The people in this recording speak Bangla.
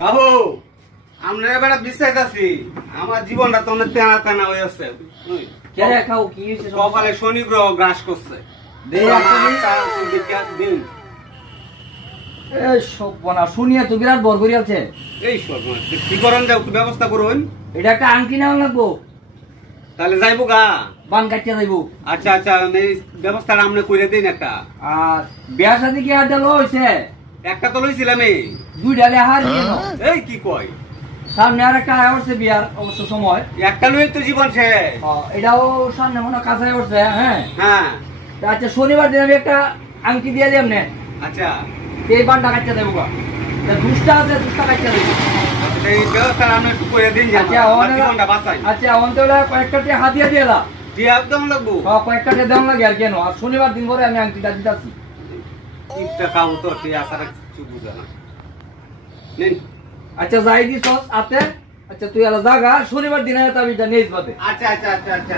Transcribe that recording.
কাহু আমরা এবারে বিশ্বাস আছি আমার জীবনটা তো অনেক টানা টানা হয়ে আছে কে রে খাও কি হইছে কপালে শনি গ্রহ গ্রাস করছে দেই দিন এ সব বনা শুনিয়া তো বিরাট বড় করি আছে এই সব কি করেন যাও একটু ব্যবস্থা করুন এটা একটা আংটি নাও লাগবো তাহলে যাইবো গা বান কাটিয়া যাইবো আচ্ছা আচ্ছা এই ব্যবস্থাটা আপনি করে দিন একটা আর বিয়া শাদি কি আর দেলো হইছে একটা তো লইছিলাম এই দুইটা লেহার কেন এই কি কয় সামনে আর একটা আসছে বিয়ার অবশ্য সময় একটা লই তো জীবন শেষ এটাও সামনে মনে হয় কাছে আসছে হ্যাঁ হ্যাঁ তা আচ্ছা শনিবার দিন আমি একটা আংটি দিয়ে দিই আপনি আচ্ছা এই বানটা কাটিয়া দেবো গা দুষ্টা আছে দুষ্টা কাটিয়া দেবো এই ব্যবস্থাটা আপনি একটু করে দিন যে আচ্ছা আমার জীবনটা বাঁচাই আচ্ছা অন্তরে কয়েকটা টিয়া হাতিয়া দিয়ে দা দিয়ে একদম লাগবো কয়েকটা টিয়া দেওয়া লাগে আর কেন আর শনিবার দিন পরে আমি আংটিটা দিতেছি একটা কাউ তো তুই আসার কিছু বুঝে না নিন আচ্ছা যাই দিস আতে আচ্ছা তুই আলা জাগা শনিবার দিনে আমি এটা নিয়ে যাবে আচ্ছা আচ্ছা আচ্ছা আচ্ছা